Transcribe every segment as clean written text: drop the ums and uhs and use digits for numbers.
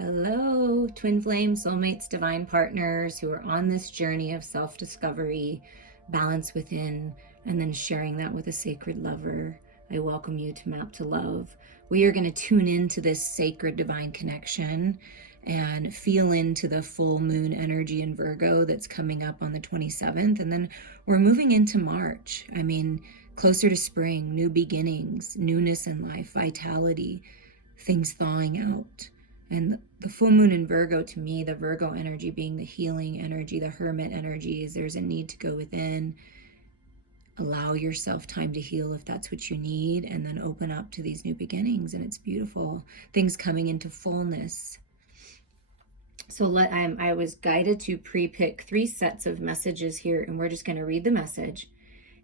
Hello, twin flame soulmates, divine partners who are on this journey of self-discovery, balance within, and then sharing that with a sacred lover. I welcome you to Map to Love. We are going to tune into this sacred divine connection and feel into the full moon energy in Virgo that's coming up on the 27th. And then we're moving into March. I mean, closer to spring, new beginnings, newness in life, vitality, things thawing out. And the full moon in Virgo, to me, the Virgo energy being the healing energy, the hermit energy, is there's a need to go within, allow yourself time to heal if that's what you need, and then open up to these new beginnings. And it's beautiful. Things coming into fullness. So I was guided to pre-pick 3 sets of messages here, and we're just going to read the message.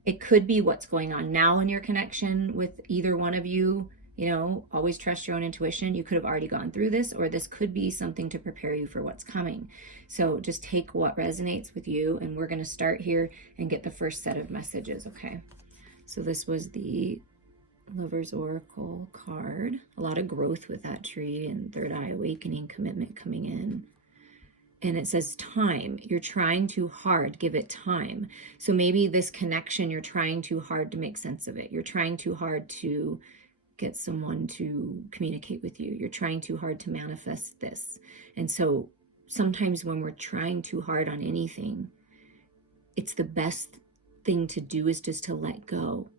It could be what's going on now in your connection with either one of you. You know, always trust your own intuition. You could have already gone through this, or this could be something to prepare you for what's coming. So just take what resonates with you, and we're going to start here and get the first set of messages, okay? So this was the Lover's Oracle card. A lot of growth with that tree and third eye awakening, commitment coming in. And it says time. You're trying too hard. Give it time. So maybe this connection, you're trying too hard to make sense of it. You're trying too hard to get someone to communicate with you. You're trying too hard to manifest this. And so sometimes when we're trying too hard on anything, it's the best thing to do is just to let go.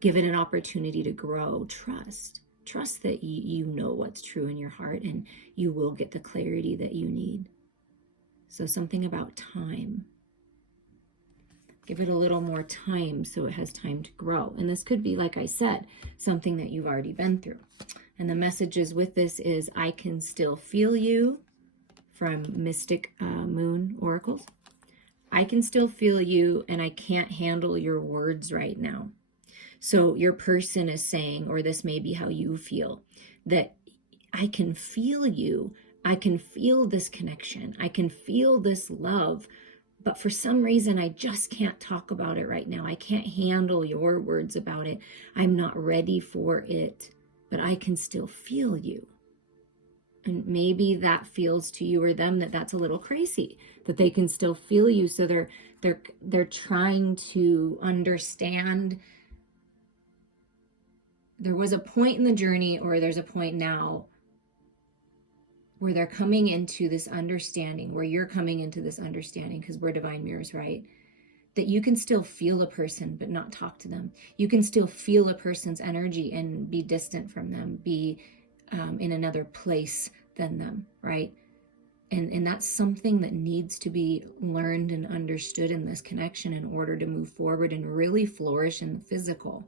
Give it an opportunity to grow. Trust that you know what's true in your heart, and you will get the clarity that you need. So something about time. Give it a little more time so it has time to grow. And this could be, like I said, something that you've already been through. And the messages with this is, I can still feel you, from Mystic Moon Oracles. I can still feel you, and I can't handle your words right now. So your person is saying, or this may be how you feel, that I can feel you. I can feel this connection. I can feel this love. But for some reason, I just can't talk about it right now. I can't handle your words about it. I'm not ready for it, but I can still feel you. And maybe that feels to you or them that that's a little crazy, that they can still feel you. So they're trying to understand. There was a point in the journey, or there's a point now, where they're coming into this understanding, where you're coming into this understanding, because we're divine mirrors, right? That you can still feel a person, but not talk to them. You can still feel a person's energy and be distant from them, be in another place than them, right? And that's something that needs to be learned and understood in this connection in order to move forward and really flourish in the physical.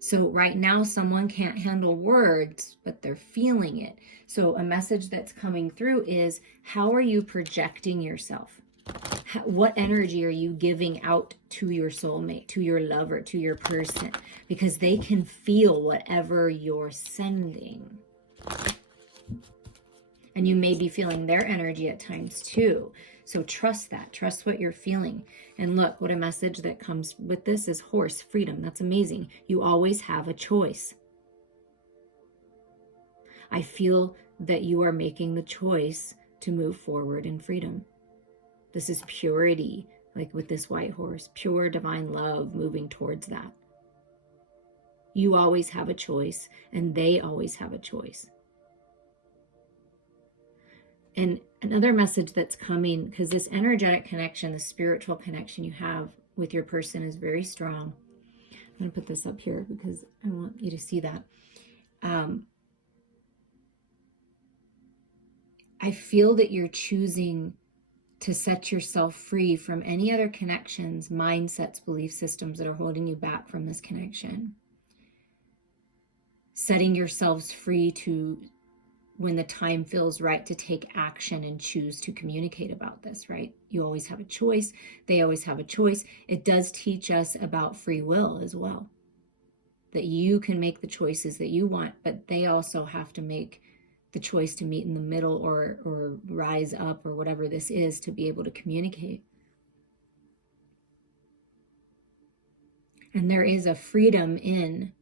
So right now, someone can't handle words, but they're feeling it. So a message that's coming through is, how are you projecting yourself? What energy are you giving out to your soulmate, to your lover, to your person? Because they can feel whatever you're sending. And you may be feeling their energy at times too. So trust that. Trust what you're feeling. And look, what a message that comes with this is horse, freedom. That's amazing. You always have a choice. I feel that you are making the choice to move forward in freedom. This is purity, like with this white horse, pure divine love moving towards that. You always have a choice, and they always have a choice. And another message that's coming, because this energetic connection, the spiritual connection you have with your person is very strong. I'm going to put this up here because I want you to see that. I feel that you're choosing to set yourself free from any other connections, mindsets, belief systems that are holding you back from this connection. Setting yourselves free to, when the time feels right, to take action and choose to communicate about this, right? You always have a choice. They always have a choice. It does teach us about free will as well, that you can make the choices that you want, but they also have to make the choice to meet in the middle, or rise up, or whatever this is, to be able to communicate. And there is a freedom in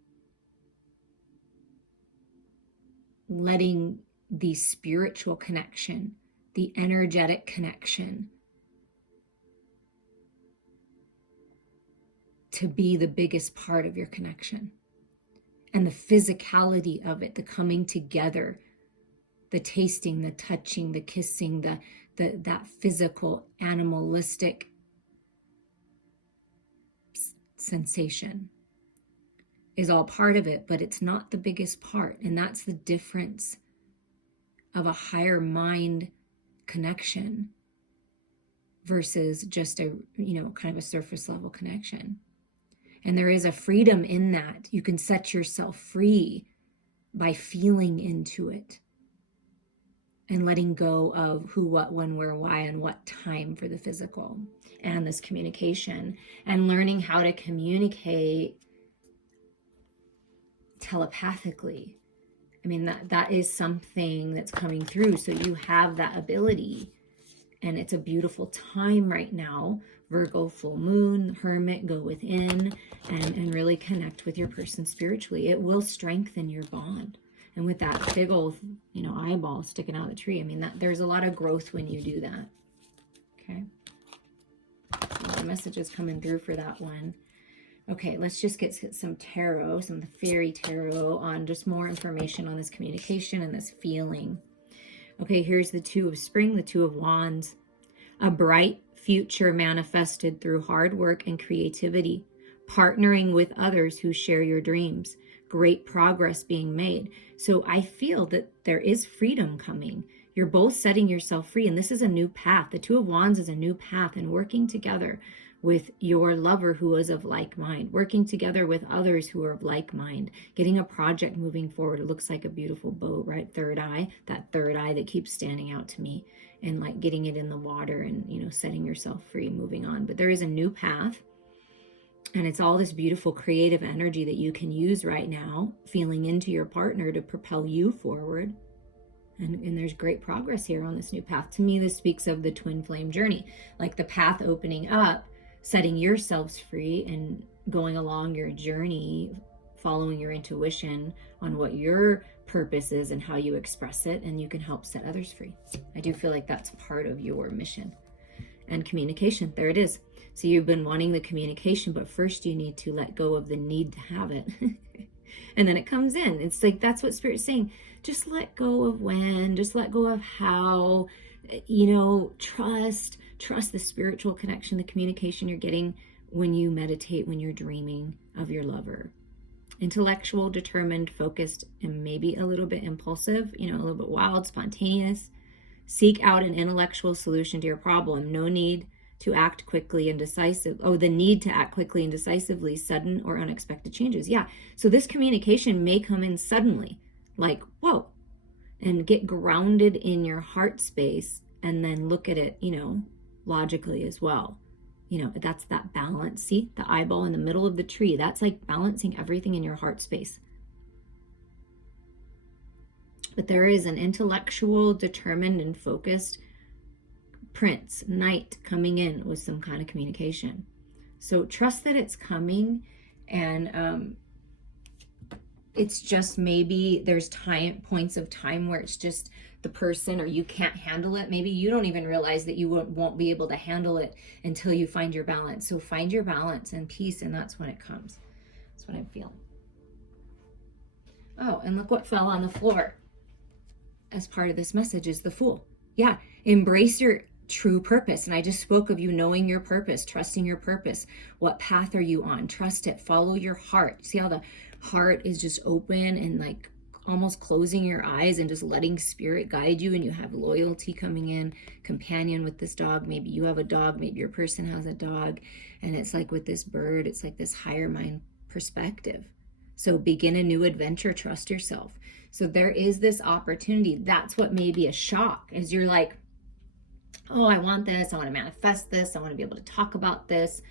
letting the spiritual connection, the energetic connection, to be the biggest part of your connection. And the physicality of it, the coming together, the tasting, the touching, the kissing, that physical, animalistic sensation is all part of it, but it's not the biggest part. And that's the difference of a higher mind connection versus just a, kind of a surface level connection. And there is a freedom in that. You can set yourself free by feeling into it and letting go of who, what, when, where, why, and what time for the physical and this communication, and learning how to communicate telepathically. I mean, that is something that's coming through. So you have that ability, and it's a beautiful time right now. Virgo, full moon, hermit, go within and really connect with your person spiritually. It will strengthen your bond. And with that big old, eyeball sticking out of the tree, I mean, there's a lot of growth when you do that. Okay. The messages coming through for that one. Okay, let's just get some tarot, some of the fairy tarot, on just more information on this communication and this feeling. Okay, here's the Two of Spring, the Two of Wands. A bright future manifested through hard work and creativity, partnering with others who share your dreams, great progress being made. So I feel that there is freedom coming. You're both setting yourself free, and this is a new path. The Two of Wands is a new path, and working together with your lover who is of like mind, working together with others who are of like mind, getting a project moving forward. It looks like a beautiful boat, right? Third eye, that third eye that keeps standing out to me, and like getting it in the water and, setting yourself free, moving on. But there is a new path, and it's all this beautiful creative energy that you can use right now, feeling into your partner to propel you forward. And there's great progress here on this new path. To me, this speaks of the twin flame journey, like the path opening up, setting yourselves free and going along your journey, following your intuition on what your purpose is and how you express it, and you can help set others free. I do feel like that's part of your mission. And communication, there it is. So you've been wanting the communication, but first you need to let go of the need to have it. And then it comes in. It's like, that's what Spirit's saying. Just let go of when, just let go of how, trust the spiritual connection, the communication you're getting when you meditate, when you're dreaming of your lover. Intellectual, determined, focused, and maybe a little bit impulsive, a little bit wild, spontaneous. Seek out an intellectual solution to your problem. No need to act quickly and decisive. Oh, the need to act quickly and decisively, sudden or unexpected changes. Yeah. So this communication may come in suddenly, like, whoa, and get grounded in your heart space, and then look at it, logically as well. That's that balance. See the eyeball in the middle of the tree? That's like balancing everything in your heart space. But there is an intellectual, determined, and focused Prince, Knight, coming in with some kind of communication. So trust that it's coming, and it's just, maybe there's points of time where it's just the person, or you can't handle it. Maybe you don't even realize that you won't be able to handle it until you find your balance. So find your balance and peace, and that's when it comes. That's what I'm feeling. Oh, and look what fell on the floor as part of this message is the Fool. Yeah, embrace your true purpose. And I just spoke of you knowing your purpose, trusting your purpose. What path are you on? Trust it. Follow your heart. See how the heart is just open and like almost closing your eyes and just letting Spirit guide you, and you have loyalty coming in, companion with this dog. Maybe you have a dog, maybe your person has a dog, and it's like with this bird, it's like this higher mind perspective. So begin a new adventure, trust yourself. So there is this opportunity. That's what may be a shock, is you're like, oh, I want this, I want to manifest this, I want to be able to talk about this.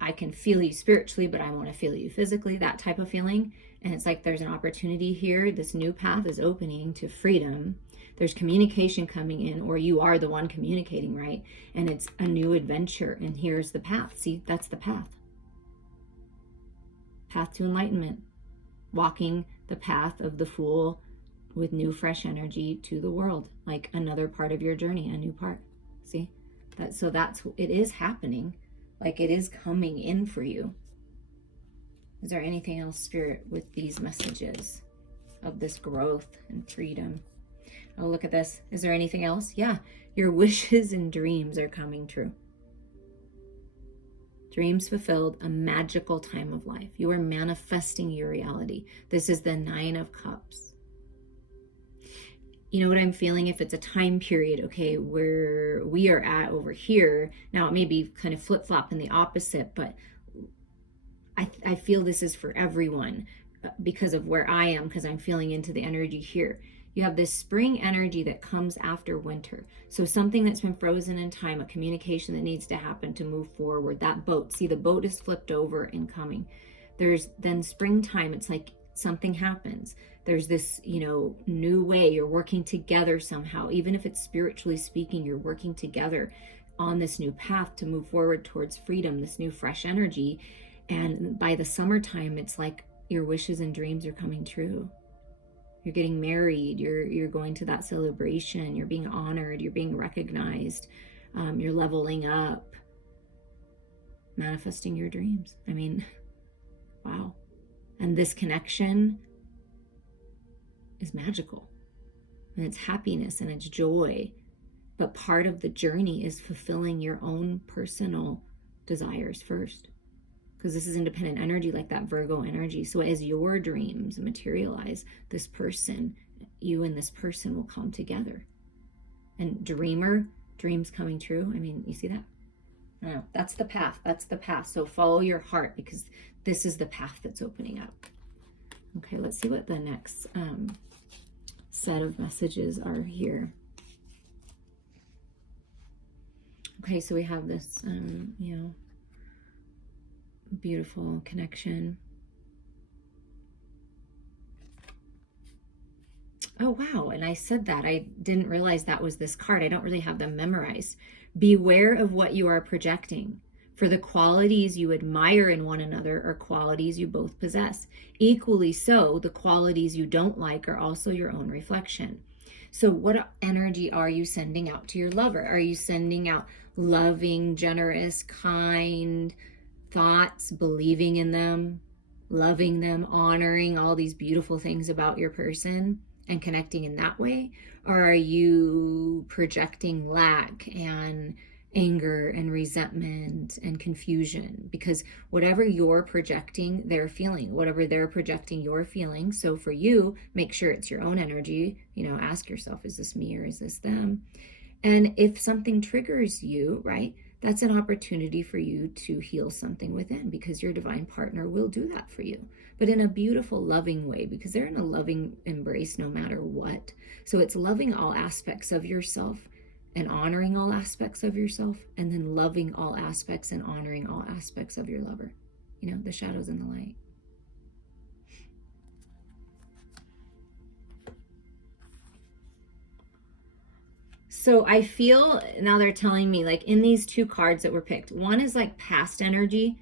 I can feel you spiritually, but I want to feel you physically, that type of feeling. And it's like, there's an opportunity here. This new path is opening to freedom. There's communication coming in, or you are the one communicating, right? And it's a new adventure. And here's the path. See, that's the path. Path to enlightenment. Walking the path of the Fool, with new fresh energy to the world, like another part of your journey, a new part. See that? So that's, it is happening, like it is coming in for you. Is there anything else, Spirit, with these messages of this growth and freedom? Oh, look at this. Is there anything else? Yeah, your wishes and dreams are coming true. Dreams fulfilled, a magical time of life. You are manifesting your reality. This is the 9 of Cups. You know what I'm feeling? If it's a time period, okay, where we are at over here, now it may be kind of flip-flop in the opposite, but I feel this is for everyone because of where I am, because I'm feeling into the energy here. You have this spring energy that comes after winter. So something that's been frozen in time, a communication that needs to happen to move forward. That boat, see, the boat is flipped over and coming. There's then springtime, it's like something happens. There's this, new way. You're working together somehow. Even if it's spiritually speaking, you're working together on this new path to move forward towards freedom, this new fresh energy. And by the summertime, it's like your wishes and dreams are coming true. You're getting married, you're going to that celebration, you're being honored, you're being recognized, you're leveling up, manifesting your dreams. I mean, wow. And this connection is magical, and it's happiness and it's joy. But part of the journey is fulfilling your own personal desires first, because this is independent energy, like that Virgo energy. So as your dreams materialize, this person, you and this person will come together. And dreamer, dreams coming true. I mean, you see that? I don't know. That's the path. That's the path. So follow your heart, because this is the path that's opening up. Okay, let's see what the next set of messages are here. Okay, so we have this, beautiful connection. Oh, wow. And I said that. I didn't realize that was this card. I don't really have them memorized. Beware of what you are projecting, for the qualities you admire in one another are qualities you both possess. Equally so, the qualities you don't like are also your own reflection. So what energy are you sending out to your lover? Are you sending out loving, generous, kind thoughts, believing in them, loving them, honoring all these beautiful things about your person and connecting in that way? Or are you projecting lack and anger and resentment and confusion? Because whatever you're projecting, they're feeling. Whatever they're projecting, you're feeling. So for you, make sure it's your own energy. Ask yourself, is this me or is this them? And if something triggers you, right, that's an opportunity for you to heal something within, because your divine partner will do that for you, but in a beautiful, loving way, because they're in a loving embrace no matter what. So it's loving all aspects of yourself and honoring all aspects of yourself, and then loving all aspects and honoring all aspects of your lover. The shadows and the light. So I feel now they're telling me, like, in these 2 cards that were picked, one is like past energy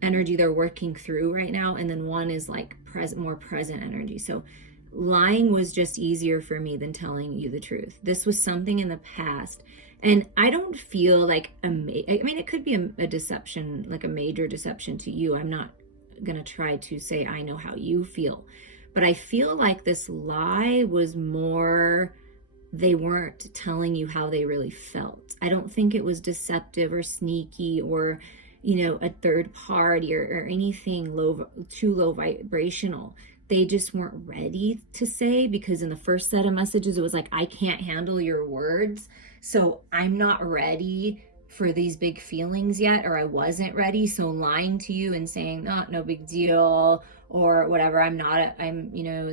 they're working through right now, and then one is like more present energy. So lying was just easier for me than telling you the truth. This was something in the past, and I don't feel like it could be a deception, like a major deception to you. I'm not gonna try to say I know how you feel, but I feel like this lie was more, they weren't telling you how they really felt. I don't think it was deceptive or sneaky or, a third party or anything too low vibrational. They just weren't ready to say, because in the first set of messages, it was like, I can't handle your words. So I'm not ready for these big feelings yet, or I wasn't ready. So lying to you and saying, no big deal, or whatever,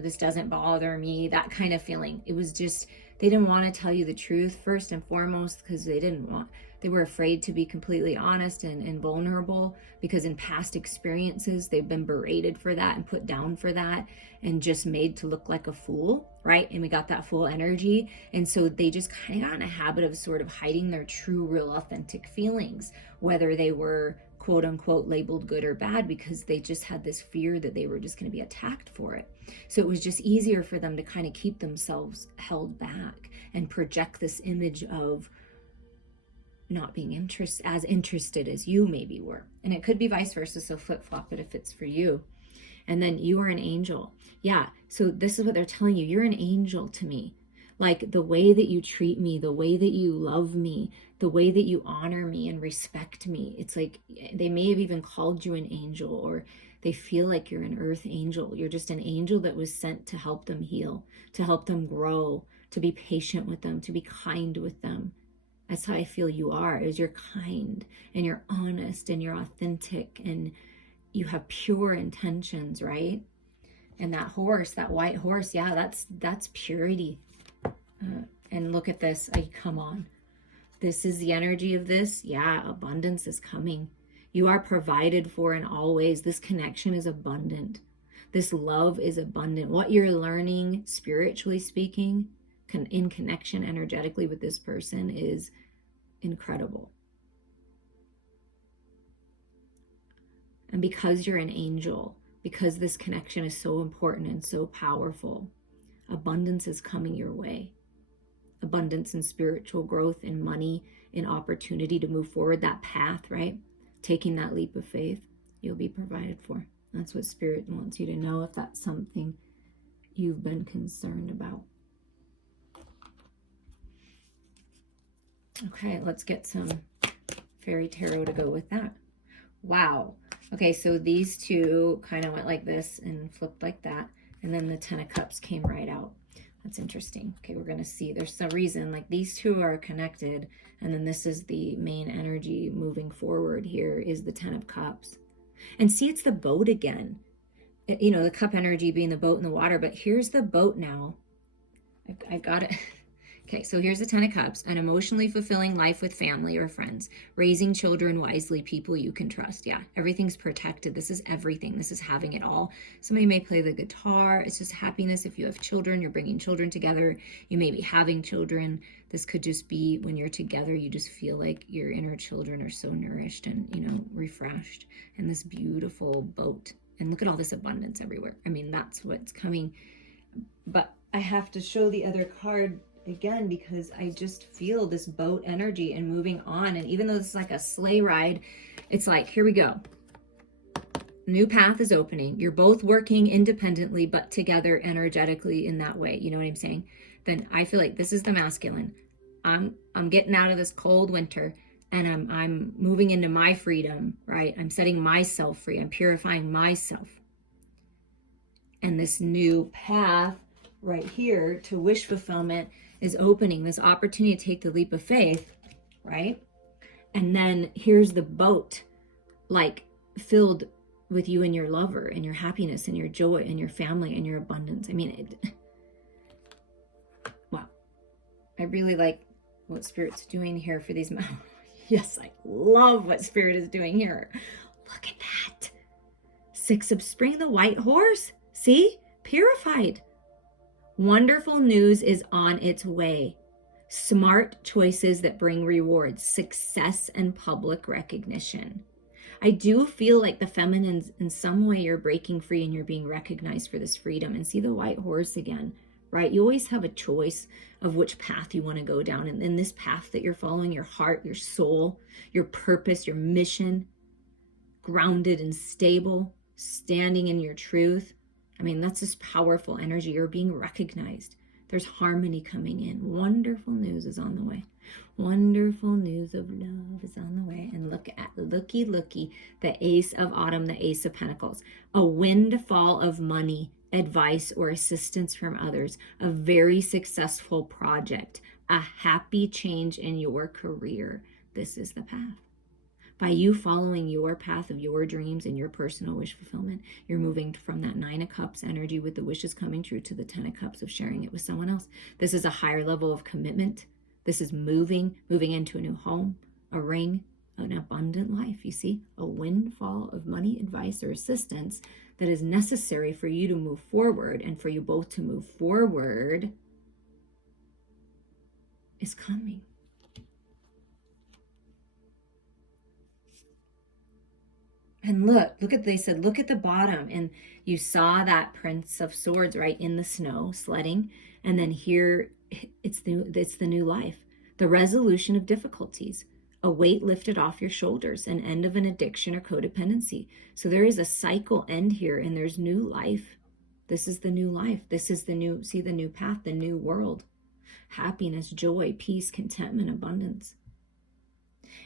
this doesn't bother me, that kind of feeling. It was just, they didn't want to tell you the truth first and foremost, because they were afraid to be completely honest and vulnerable, because in past experiences, they've been berated for that and put down for that and just made to look like a fool, right? And we got that fool energy. And so they just kind of got in a habit of sort of hiding their true, real, authentic feelings, whether they were quote unquote labeled good or bad because they just had this fear that they were just going to be attacked for it. So it was just easier for them to kind of keep themselves held back and project this image of not being as interested as you maybe were. And it could be vice versa, so flip-flop it if it's for you. And then you are an angel. Yeah, so this is what they're telling you. You're an angel to me. Like the way that you treat me, the way that you love me, the way that you honor me and respect me. It's like they may have even called you an angel, or they feel like you're an earth angel. You're just an angel that was sent to help them heal, to help them grow, to be patient with them, to be kind with them. That's how I feel you are, is you're kind and you're honest and you're authentic and you have pure intentions, right? And that horse, that white horse, yeah, that's purity. And look at this. Come on. This is the energy of this. Yeah, abundance is coming. You are provided for in all ways. This connection is abundant. This love is abundant. What you're learning, spiritually speaking, in connection energetically with this person is incredible. And because you're an angel, because this connection is so important and so powerful, abundance is coming your way. Abundance in spiritual growth, in money, in opportunity to move forward, that path, right? Taking that leap of faith, you'll be provided for. That's what Spirit wants you to know if that's something you've been concerned about. Okay, let's get some fairy tarot to go with that. Wow. Okay, so these two kind of went like this and flipped like that. And then the 10 of Cups came right out. That's interesting. Okay, we're going to see. There's some reason, like these two are connected. And then this is the main energy moving forward here is the 10 of Cups. And see, it's the boat again. You know, the cup energy being the boat in the water. But here's the boat now. I've got it. Okay, so here's the 10 of Cups, an emotionally fulfilling life with family or friends, raising children wisely, people you can trust. Yeah, everything's protected. This is everything. This is having it all. Somebody may play the guitar. It's just happiness. If you have children, you're bringing children together. You may be having children. This could just be when you're together, you just feel like your inner children are so nourished and, you know, refreshed. And this beautiful boat. And look at all this abundance everywhere. I mean, that's what's coming. But I have to show the other card again because I just feel this boat energy and moving on. And even though this is like a sleigh ride, it's like, here we go. New path is opening. You're both working independently, but together energetically in that way. You know what I'm saying? Then I feel like this is the masculine. I'm getting out of this cold winter and I'm moving into my freedom, right? I'm setting myself free. I'm purifying myself. And this new path right here to wish fulfillment is opening, this opportunity to take the leap of faith, right? And then here's the boat, like filled with you and your lover and your happiness and your joy and your family and your abundance. I mean, wow. I really like what Spirit's doing here for these. Yes, I love what Spirit is doing here. Look at that. 6 of Spring, the white horse. See? Purified. Wonderful news is on its way. Smart choices that bring rewards, success, and public recognition. I do feel like the feminines, in some way, you're breaking free and you're being recognized for this freedom. And see the white horse again, right? You always have a choice of which path you want to go down. And in this path that you're following, your heart, your soul, your purpose, your mission, grounded and stable, standing in your truth. I mean, that's this powerful energy. You're being recognized. There's harmony coming in. Wonderful news is on the way. Wonderful news of love is on the way. And looky, the Ace of Autumn, the Ace of Pentacles. A windfall of money, advice, or assistance from others. A very successful project. A happy change in your career. This is the path. By you following your path of your dreams and your personal wish fulfillment, you're moving from that 9 of Cups energy with the wishes coming true to the 10 of Cups of sharing it with someone else. This is a higher level of commitment. This is moving into a new home, a ring, an abundant life. You see, a windfall of money, advice, or assistance that is necessary for you to move forward and for you both to move forward is coming. And look at, they said, look at the bottom. And you saw that Prince of Swords right in the snow sledding. And then here it's the new life, the resolution of difficulties, a weight lifted off your shoulders, an end of an addiction or codependency. So there is a cycle end here, and there's new life. This is the new life. This is the new, see, the new path, the new world. Happiness, joy, peace, contentment, abundance.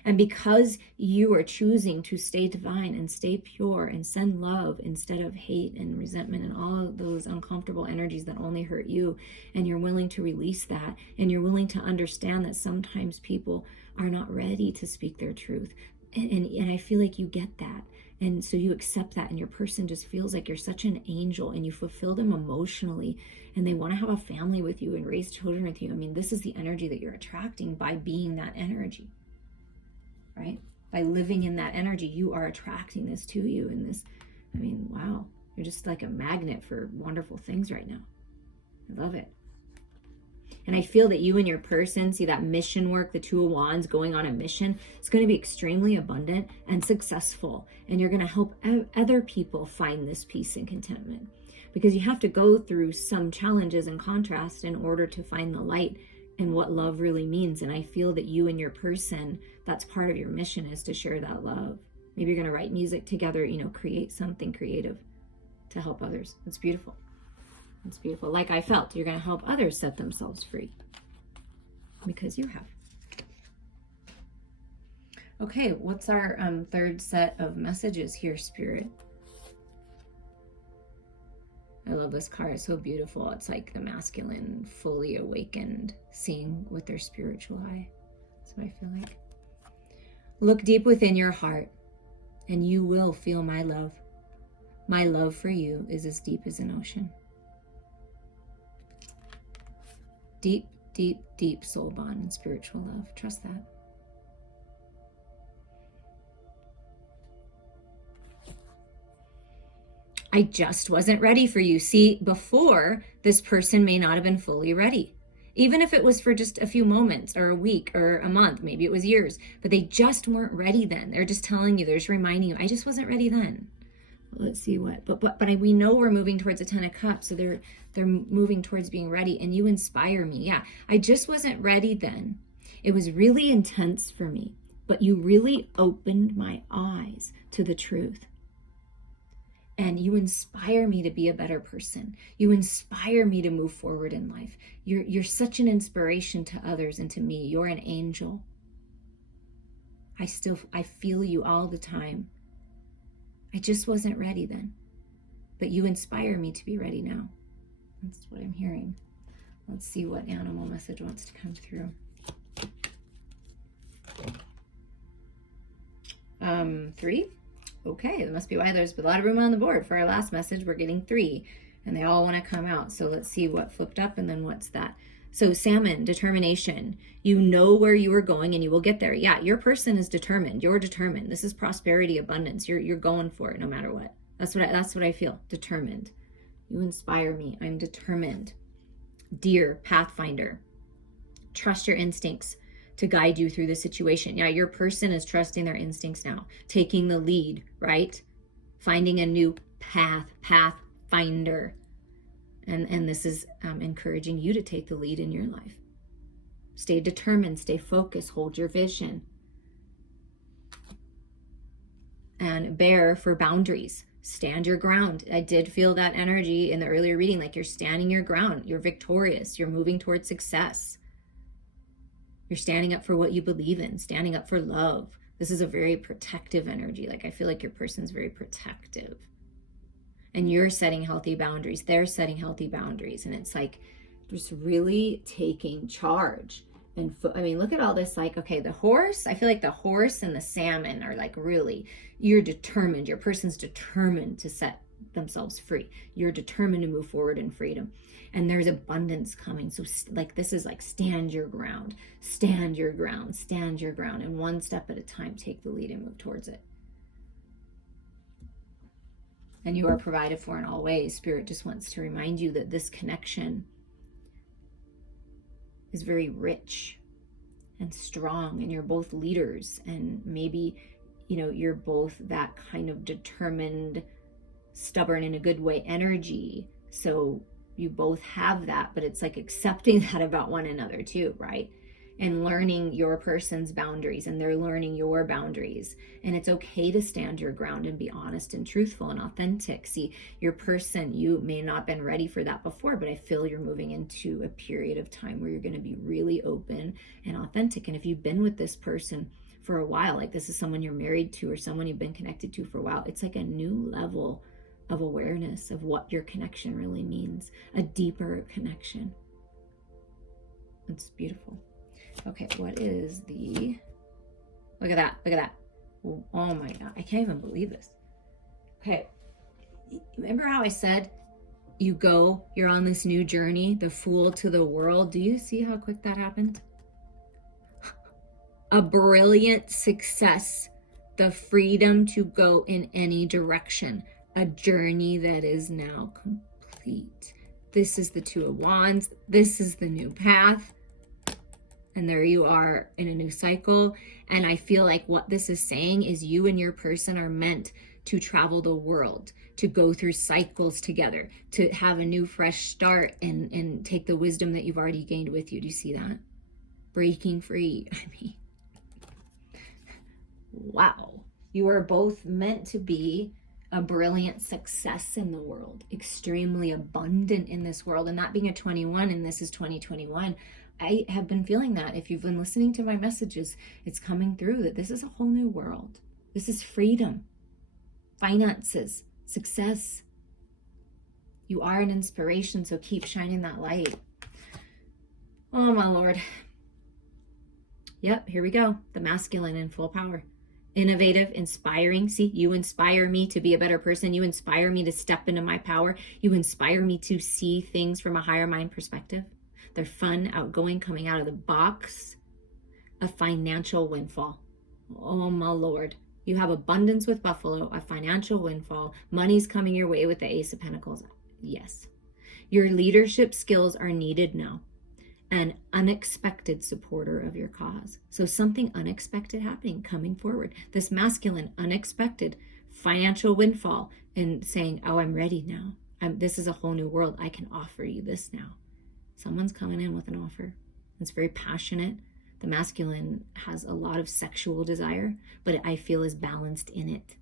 And because you are choosing to stay divine and stay pure and send love instead of hate and resentment and all of those uncomfortable energies that only hurt you, and you're willing to release that, and you're willing to understand that sometimes people are not ready to speak their truth. And I feel like you get that. And so you accept that, and your person just feels like you're such an angel, and you fulfill them emotionally, and they want to have a family with you and raise children with you. I mean, this is the energy that you're attracting by being that energy, right? By living in that energy, you are attracting this to you. And this, I mean, wow, you're just like a magnet for wonderful things right now. I love it. And I feel that you and your person, see that mission work, the Two of Wands, going on a mission, it's going to be extremely abundant and successful. And you're going to help other people find this peace and contentment, because you have to go through some challenges and contrast in order to find the light and what love really means. And I feel that you and your person, that's part of your mission, is to share that love. Maybe you're going to write music together, create something creative to help others. It's beautiful. It's beautiful. Like I felt, you're going to help others set themselves free because you have. Okay, what's our third set of messages here, Spirit? I love this card. It's so beautiful. It's like the masculine, fully awakened, seeing with their spiritual eye. That's what I feel like. Look deep within your heart, and you will feel my love. My love for you is as deep as an ocean. Deep, deep, deep soul bond and spiritual love. Trust that. I just wasn't ready for you. See, before, this person may not have been fully ready. Even if it was for just a few moments or a week or a month, maybe it was years, but they just weren't ready then. They're just telling you, they're just reminding you, I just wasn't ready then. Let's see what, but we know we're moving towards a 10 of Cups, so they're moving towards being ready, and you inspire me. Yeah, I just wasn't ready then. It was really intense for me, but you really opened my eyes to the truth. And you inspire me to be a better person. You inspire me to move forward in life. You're such an inspiration to others and to me. You're an angel. I feel you all the time. I just wasn't ready then, but you inspire me to be ready now. That's what I'm hearing. Let's see what animal message wants to come through. 3. Okay, that must be why there's a lot of room on the board. For our last message, we're getting 3, and they all want to come out. So let's see what flipped up, and then what's that? So Salmon, determination. You know where you are going, and you will get there. Yeah, your person is determined. You're determined. This is prosperity, abundance. You're going for it no matter what. That's what I feel. Determined. You inspire me. I'm determined. Deer, pathfinder. Trust your instincts to guide you through the situation. Yeah, your person is trusting their instincts now, taking the lead, right? Finding a new pathfinder. And this is encouraging you to take the lead in your life. Stay determined, stay focused, hold your vision. And Bear, for boundaries. Stand your ground. I did feel that energy in the earlier reading, like you're standing your ground. You're victorious. You're moving towards success. You're standing up for what you believe in, standing up for love. This is a very protective energy. Like I feel like your person's very protective. And you're setting healthy boundaries. They're setting healthy boundaries. And it's like just really taking charge. And look at all this. Like, okay, the horse, I feel like the horse and the salmon are like really, you're determined. Your person's determined to set themselves free. You're determined to move forward in freedom. And there's abundance coming. So like this is like stand your ground, stand your ground, stand your ground. And one step at a time, take the lead and move towards it. And you are provided for in all ways. Spirit just wants to remind you that this connection is very rich and strong, and you're both leaders, and maybe you're both that kind of determined, stubborn in a good way energy. So you both have that, but it's like accepting that about one another too, right? And learning your person's boundaries, and they're learning your boundaries. And it's okay to stand your ground and be honest and truthful and authentic. See, your person, you may not have been ready for that before, but I feel you're moving into a period of time where you're going to be really open and authentic. And if you've been with this person for a while, like this is someone you're married to or someone you've been connected to for a while, it's like a new level of awareness of what your connection really means, a deeper connection. It's beautiful. Okay, what is the, look at that. Oh my God, I can't even believe this. Okay, remember how I said you're on this new journey, the Fool to the world? Do you see how quick that happened? A brilliant success, the freedom to go in any direction, a journey that is now complete. This is the Two of Wands. This is the new path. And there you are in a new cycle. And I feel like what this is saying is you and your person are meant to travel the world, to go through cycles together, to have a new fresh start and take the wisdom that you've already gained with you. Do you see that? Breaking free. I mean, wow. You are both meant to be a brilliant success in the world, extremely abundant in this world. And that being a 21, and this is 2021, I have been feeling that. If you've been listening to my messages, it's coming through that this is a whole new world. This is freedom, finances, success. You are an inspiration, so keep shining that light. Oh my Lord. Yep, here we go. The masculine in full power. Innovative, inspiring. See, you inspire me to be a better person. You inspire me to step into my power. You inspire me to see things from a higher mind perspective. They're fun, outgoing, coming out of the box. A financial windfall. Oh my Lord. You have abundance with Buffalo, a financial windfall. Money's coming your way with the Ace of Pentacles. Yes. Your leadership skills are needed now. An unexpected supporter of your cause. So something unexpected happening, coming forward. This masculine, unexpected financial windfall and saying, oh, I'm ready now. This is a whole new world. I can offer you this now. Someone's coming in with an offer. It's very passionate. The masculine has a lot of sexual desire, but I feel is balanced in it.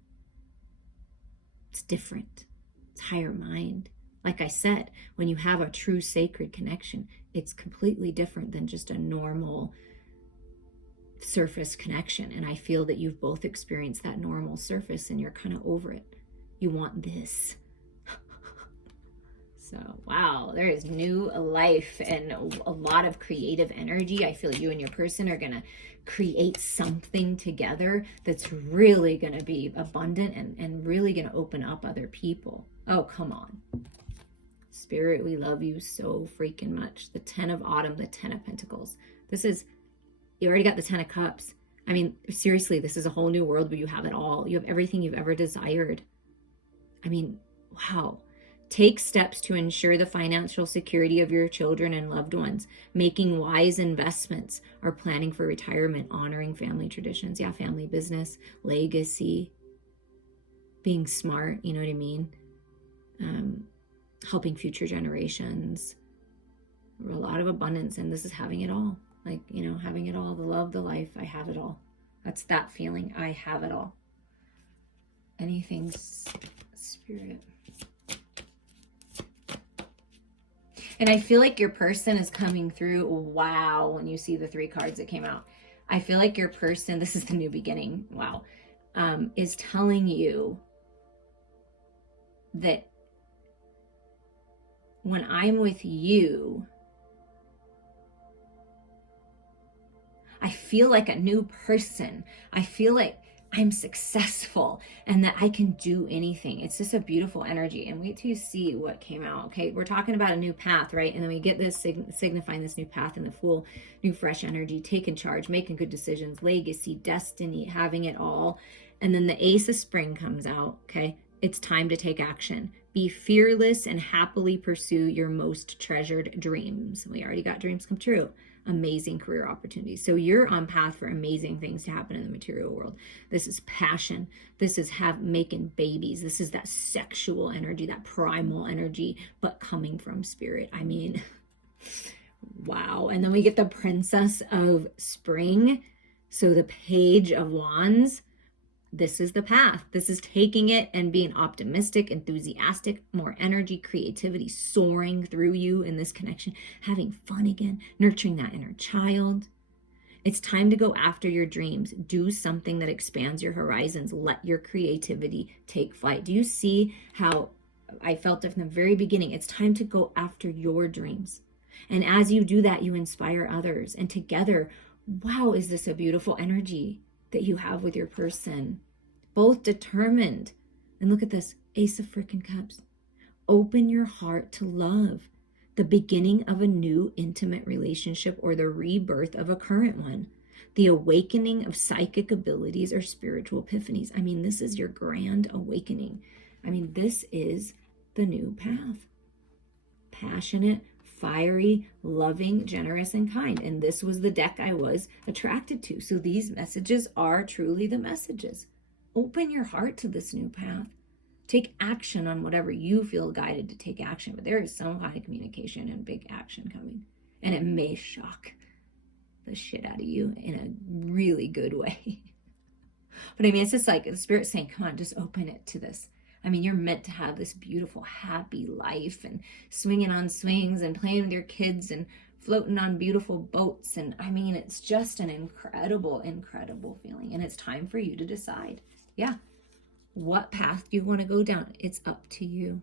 It's different. It's higher mind. Like I said, when you have a true sacred connection, it's completely different than just a normal surface connection. And I feel that you've both experienced that normal surface and you're kind of over it. You want this. So, wow, there is new life and a lot of creative energy. I feel you and your person are going to create something together that's really going to be abundant and really going to open up other people. Oh, come on. Spirit, we love you so freaking much. The 10 of Autumn, the 10 of Pentacles. You already got the 10 of Cups. I mean, seriously, this is a whole new world where you have it all. You have everything you've ever desired. I mean, wow. Take steps to ensure the financial security of your children and loved ones, making wise investments or planning for retirement, honoring family traditions. Yeah, family business, legacy, being smart, you know what I mean? Helping future generations. A lot of abundance, and this is having it all. Like, having it all, the love, the life, I have it all. That's that feeling, I have it all. Anything, Spirit. And I feel like your person is coming through. Wow, when you see the 3 cards that came out. I feel like your person, this is the new beginning, wow, is telling you that when I'm with you, I feel like a new person. I feel like I'm successful and that I can do anything. It's just a beautiful energy. And wait till you see what came out. Okay, we're talking about a new path, right? And then we get this signifying this new path in the Fool, new fresh energy, taking charge, making good decisions, legacy, destiny, having it all. And then the Ace of Spring comes out. Okay, it's time to take action. Be fearless and happily pursue your most treasured dreams. We already got dreams come true. Amazing career opportunities. So you're on path for amazing things to happen in the material world. This is passion. This is making babies. This is that sexual energy, that primal energy, but coming from spirit. I mean, wow. And then we get the Princess of Spring. So the Page of Wands. This is the path. This is taking it and being optimistic, enthusiastic, more energy, creativity soaring through you in this connection, having fun again, nurturing that inner child. It's time to go after your dreams. Do something that expands your horizons. Let your creativity take flight. Do you see how I felt it from the very beginning? It's time to go after your dreams. And as you do that, you inspire others. And together, wow, is this a beautiful energy that you have with your person, both determined. And look at this, Ace of freaking Cups. Open your heart to love, the beginning of a new intimate relationship or the rebirth of a current one, the awakening of psychic abilities or spiritual epiphanies. I mean, this is your grand awakening. I mean, this is the new path. Passionate, fiery, loving, generous, and kind. And this was the deck I was attracted to. So these messages are truly the messages. Open your heart to this new path. Take action on whatever you feel guided to take action. But there is some kind of communication and big action coming. And it may shock the shit out of you in a really good way. But I mean, it's just like the spirit saying, come on, just open it to this. I mean, you're meant to have this beautiful, happy life and swinging on swings and playing with your kids and floating on beautiful boats. And I mean, it's just an incredible, incredible feeling. And it's time for you to decide. Yeah. What path do you want to go down? It's up to you.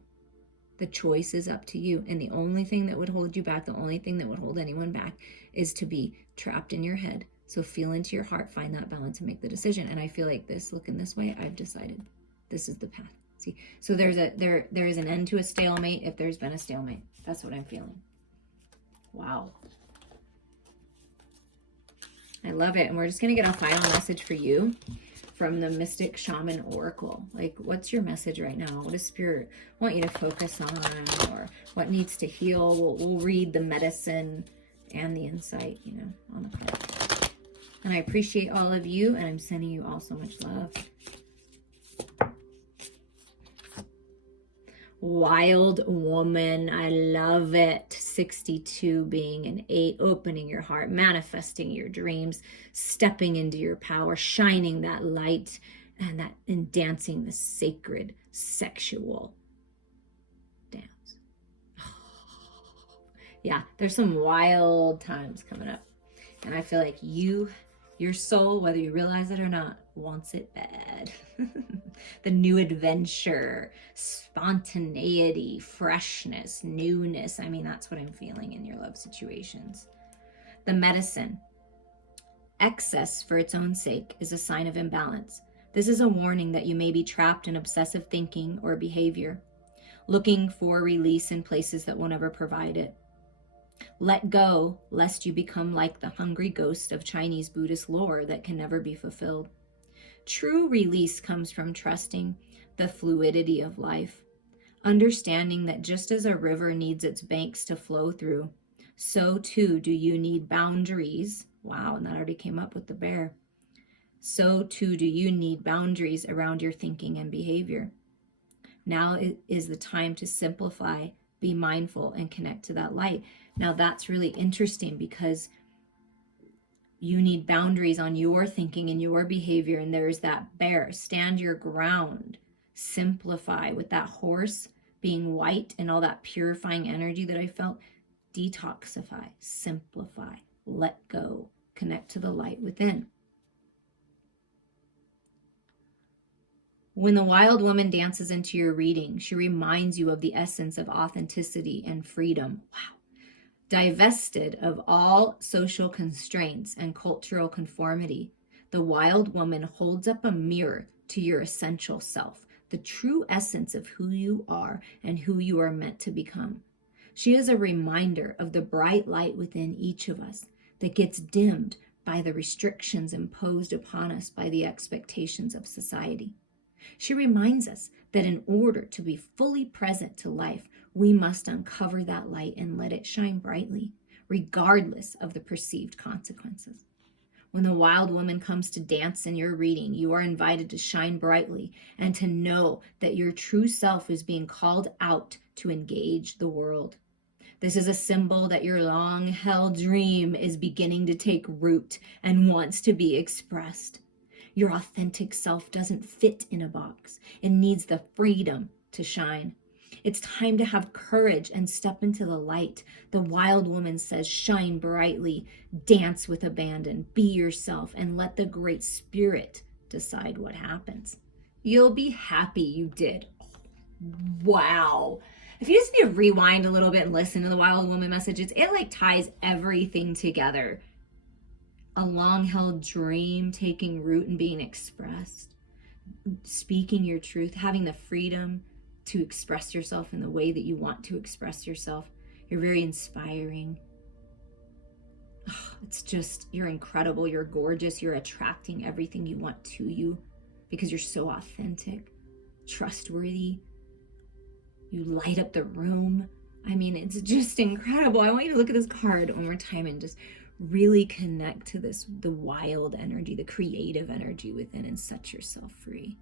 The choice is up to you. And the only thing that would hold you back, the only thing that would hold anyone back is to be trapped in your head. So feel into your heart, find that balance and make the decision. And I feel like this, looking this way, I've decided this is the path. See, so there is an end to a stalemate if there's been a stalemate. That's what I'm feeling. Wow. I love it. And we're just going to get a final message for you from the Mystic Shaman Oracle. Like, what's your message right now? What does Spirit want you to focus on, or what needs to heal? We'll read the medicine and the insight, you know, on the card. And I appreciate all of you, and I'm sending you all so much love. Wild woman, I love it. 62 being an 8, opening your heart, manifesting your dreams, stepping into your power, shining that light, and dancing the sacred sexual dance. Yeah, there's some wild times coming up. And I feel like your soul, whether you realize it or not, wants it bad. The new adventure, spontaneity, freshness, newness. I mean, that's what I'm feeling in your love situations. The medicine. Excess for its own sake is a sign of imbalance. This is a warning that you may be trapped in obsessive thinking or behavior, looking for release in places that will never provide it. Let go, lest you become like the hungry ghost of Chinese Buddhist lore that can never be fulfilled. True release comes from trusting the fluidity of life, understanding that just as a river needs its banks to flow through, so too do you need boundaries. Wow, and that already came up with the bear. So too do you need boundaries around your thinking and behavior. Now is the time to simplify, be mindful, and connect to that light. Now that's really interesting because you need boundaries on your thinking and your behavior. And there's that bear. Stand your ground. Simplify with that horse being white and all that purifying energy that I felt. Detoxify, simplify, let go, connect to the light within. When the wild woman dances into your reading, she reminds you of the essence of authenticity and freedom. Wow. Divested of all social constraints and cultural conformity, the wild woman holds up a mirror to your essential self, the true essence of who you are and who you are meant to become. She is a reminder of the bright light within each of us that gets dimmed by the restrictions imposed upon us by the expectations of society. She reminds us that in order to be fully present to life, we must uncover that light and let it shine brightly, regardless of the perceived consequences. When the wild woman comes to dance in your reading, you are invited to shine brightly and to know that your true self is being called out to engage the world. This is a symbol that your long-held dream is beginning to take root and wants to be expressed. Your authentic self doesn't fit in a box. It needs the freedom to shine. It's time to have courage and step into the light. The wild woman says, shine brightly, dance with abandon, be yourself, and let the Great Spirit decide what happens. You'll be happy you did. Wow. If you just need to rewind a little bit and listen to the wild woman messages, it like ties everything together. A long-held dream taking root and being expressed, speaking your truth, having the freedom to express yourself in the way that you want to express yourself. You're very inspiring. Oh, it's just, you're incredible, you're gorgeous, you're attracting everything you want to you because you're so authentic, trustworthy. You light up the room. I mean, it's just incredible. I want you to look at this card one more time and just really connect to this, the wild energy, the creative energy within, and set yourself free.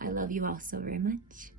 I love you all so very much.